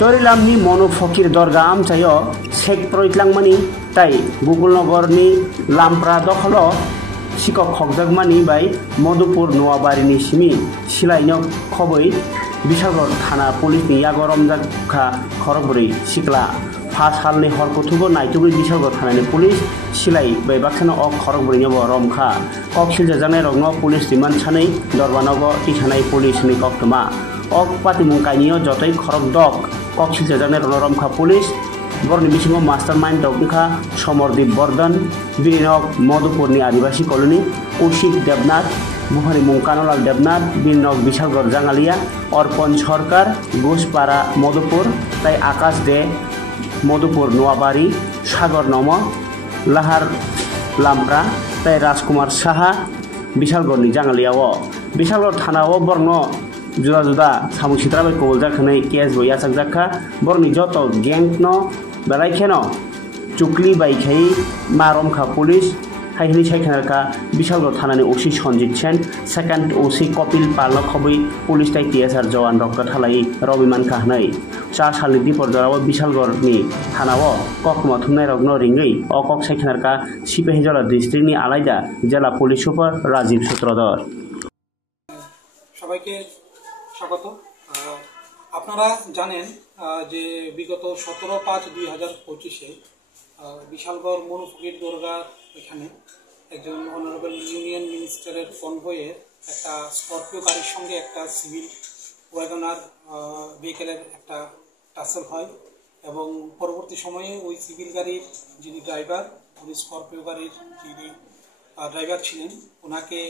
चरिलामनि मनु फकीर दरगाह आमचायो शेख प्रइतलांगमानि ताई गुगलनगरनि लामप्रा दखल सिकक खगजागमानि बाय मधुपुर नवाबारिनि सिमी सिलाइनो खबै बिशालगढ़ थाना पुलिसनि यागो रमजाखा खरगबुरै सिक्ला फास हालनि हरकुथुबो नायतुबुरै बिशालगढ़ थानानि पुलिस सिलाइ बाय बाक्सानो अक खरगबुरैनो रमखा कक सिलजाजानाय रगनो पुलिस रिमान्ड सानै दरबानगो टिसानाय पुलिसनि कक्तमा अक पातिमुं काइनियो जतै खरग दक कक सिलजाजानाय रगनो रमखा पुलिस बरनि बिसिङाव मास्टारमाइन्ड दगखा समरदीप बर्धन बिरिनक मधुपुरनि आदिवासी कलोनी कौशिक देबनाथ बुहारी मुंकानलाल देबनाथ बिरनक बिशालगढ़ जांगालिया अर्पण सरकार घोषपाड़ा मधुपुर ताई आकाश दे मधुपुर नवाबारी सागर नम लाहार लामप्रा ताई राजकुमार साहा बिशालगढ़नि जांगालियाव बिशालगढ़ थानाव बरनो जुदा जुदा सामुं सित्राबाय कबल जाखानाय केस बया साकजाखा बरनि जत गैंग न बेलायखेनो चुकली बायखाई मारमखा पुलिस हाइहनि सायखानारखा बिशालगढ़ थानानि ओसी सन्जित सेन सेकेंड ओसी कपिल पाल खबै पुलिस ताई टीएसआर जवान रक्का थालाई रबिमान काहनै सा सालनि दिपर जराव बिशालगढ़नि थानाव ककमा थुमनाय रगनो रिंगै अकक सायखानारखा सिपाहीजला डिस्ट्रिक्टनि आलादा जिला पुलिस सुपार राजीव सूत्रधर সবাইকে স্বাগত। আপনারা জানেন যে বিগত 17/5/2025 বিশালগড় মনু ফকির দরগাহ এখানে একজন অনারেবল ইউনিয়ন মিনিস্টারের কনভয়ের একটা স্করপিও গাড়ির সঙ্গে একটা সিভিল ওয়াগনার ভেহিকেলের একটা টাসেল হয় এবং পরবর্তী সময়ে ওই সিভিল গাড়ির যিনি ড্রাইভার উনি স্করপিও গাড়ির যিনি ড্রাইভার ছিলেন ওনাকে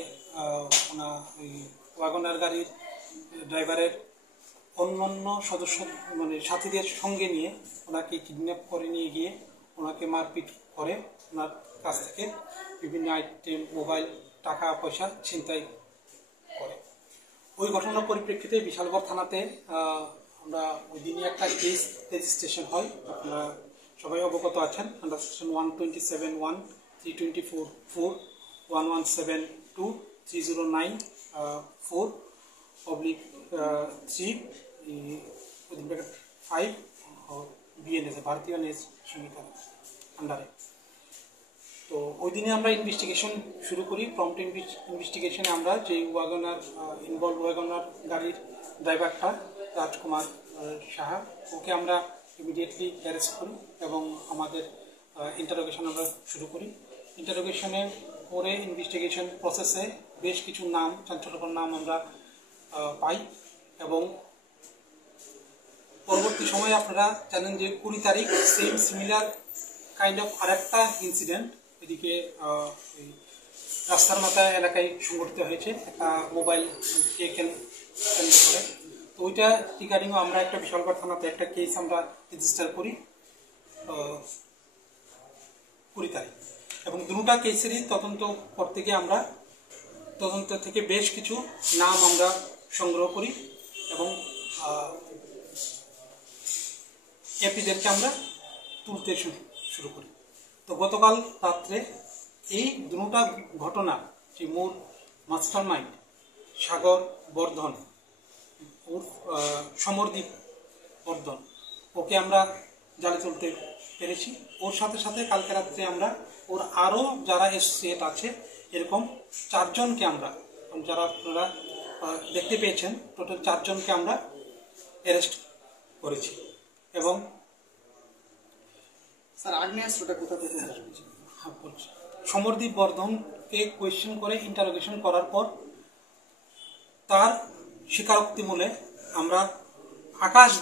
ওই ওয়াগনার গাড়ির ড্রাইভারের অন্যান্য সদস্য মানে সাথীদের সঙ্গে নিয়ে ওনাকে কিডন্যাপ করে নিয়ে গিয়ে ওনাকে মারপিট করে ওনার কাছ থেকে বিভিন্ন আইটেম মোবাইল টাকা পয়সা ছিনতাই করে। ওই ঘটনার পরিপ্রেক্ষিতে বিশালগড় থানাতে আমরা ওই দিনই একটা কেস রেজিস্ট্রেশন হয়, আপনারা সবাই অবগত আছেন। আন্ডার সেকশন 127(1), 324(4), 1172, 309(4)/3(5) বিএনএস ভারতীয় নেস সংহিতার আন্ডারে। তো ওই দিনে আমরা ইনভেস্টিগেশন শুরু করি। প্রম্পট ইনভেস্টিগেশনে আমরা যে ওয়াগনার ইনভলভ ওয়াগনার গাড়ির ড্রাইভারটা রাজকুমার সাহা ওকে আমরা ইমিডিয়েটলি অ্যারেস্ট করি এবং আমাদের ইন্টারোগেশন আমরা শুরু করি। ইন্টারোগেশনের পরে ইনভেস্টিগেশন প্রসেসে বেশ কিছু নাম চাঞ্চল্যকর নাম আমরা পাই এবং পরবর্তী সময়ে আপনারা জানেন যে 20 তারিখ সেম সিমিলার কাইন্ড অফ আরেকটা ইনসিডেন্ট এদিকে রাস্তার মাথা এলাকায় সংঘটিত হয়েছে একটা মোবাইল কেন্দ্র করে। তো ওইটা রিগার্ডিংও আমরা একটা বিশালগড় থানাতে একটা কেস আমরা রেজিস্টার করি 20 তারিখ এবং দুটা কেসেরই তদন্ত করতে গিয়ে আমরা তদন্ত থেকে বেশ কিছু নাম আমরা সংগ্রহ করি এবং এপিদেরকে আমরা তুলতে শুরু করি। তো গতকাল রাত্রে এই দুটা ঘটনা যে মূল মাস্টারমাইন্ড সাগর বর্ধন সমরদীপ বর্ধন ওকে আমরা জালে তুলতে পেরেছি। ওর সাথে সাথে কালকে রাত্রে আমরা ওর আরও যারা অ্যাসোসিয়েট আছে এরকম 4 জনকে আমরা, যারা আপনারা দেখতে পেয়েছেন, টোটাল 4 জনকে আমরা অ্যারেস্ট করেছি এবং স্যার আগ্নেয়াস্ত্রটা কোথা থেকে আসছে? বলছি সমরদীপ বর্ধনকে কোয়েশ্চেন করে ইন্টারোগেশন করার পর তার স্বীকারোক্তি মূলে আমরা আকাশ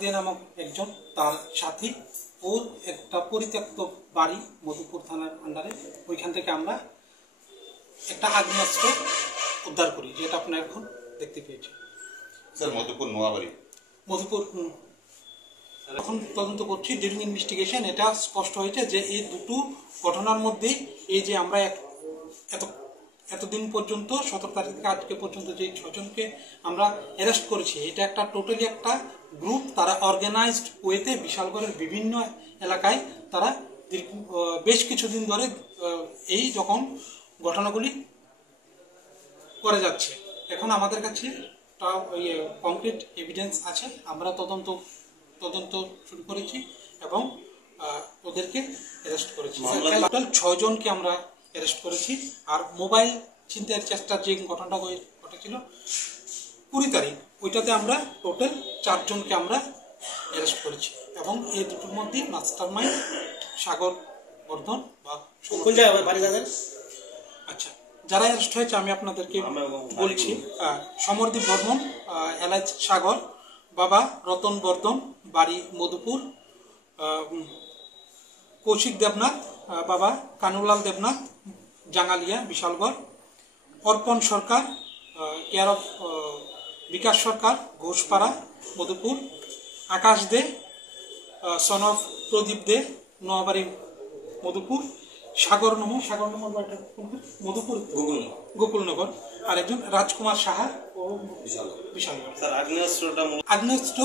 দে নামক একজন তার সাথী ওর একটা পরিত্যক্ত বাড়ি মধুপুর থানার আন্ডারে ওইখান থেকে আমরা একটা আগ্নেয়াস্ত্র উদ্ধার করি, যেটা আপনারা এখন দেখতে পেয়েছেন। স্যার মধুপুর এখন তদন্ত করছি। ডিউরিং ইনভেস্টিগেশন এটা স্পষ্ট হয়েছে যে এই দুটো ঘটনার মধ্যেই এই যে আমরা এতদিন পর্যন্ত 17 তারিখ থেকে আজকে পর্যন্ত যে 6 জনকে আমরা অ্যারেস্ট করেছি এটা একটা টোটালি একটা গ্রুপ, তারা অর্গানাইজড ওয়েতে বিশালগড়ের বিভিন্ন এলাকায় তারা বেশ কিছুদিন ধরে এই যখন ঘটনাগুলি করে যাচ্ছে। এখন আমাদের কাছে কংক্রিট এভিডেন্স আছে। আমরা তদন্ত শুরু করেছি এবং ওদেরকে অ্যারেস্ট করেছি। টোটাল 6 জনকে আমরা অ্যারেস্ট করেছি। আর মোবাইল ছিনতাইয়ের চেষ্টার যে ঘটনাটা ঘটেছিল 20 তারিখ, ওইটাতে আমরা টোটাল 4 জনকে আমরা অ্যারেস্ট করেছি এবং এই দুটোর মধ্যে মাস্টারমাইন্ড সাগর বর্ধন বা কোন জায়গায় বাড়ি যাবেন? আচ্ছা, যারা অ্যারেস্ট হয়েছে আমি আপনাদেরকে বলছি। সমরদীপ বর্মন, এলাইচ সাগর, বাবা রতন বর্ধন, বাড়ি মধুপুর, কৌশিক দেবনাথ, বাবা কানুলাল Debnath, Jangalia Bishalgarh, Arpan Sarkar, care of Bikash Sarkar, Ghoshpara Madhupur, Akash Dey, son of Pradip Dey, Noabari Madhupur, Sagar number Madhupur Gokulnagar, আর একজন রাজকুমার সাহা ও বিশালগড়। আগ্নেয়াস্ত্র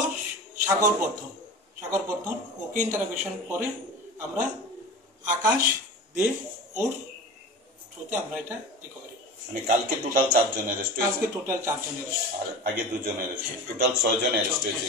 সাগর বর্ধন ওকে ইন্টারোগেশন করে আমরা আকাশ দে ওর থ্রুতে আমরা এটা রিকভারি। মানে কালকে টোটাল 4 জন অ্যারেস্ট হয়েছে, আজকে টোটাল 4 জন অ্যারেস্ট, আর আগে 2 জন অ্যারেস্ট, টোটাল 6 জন অ্যারেস্ট হয়েছে।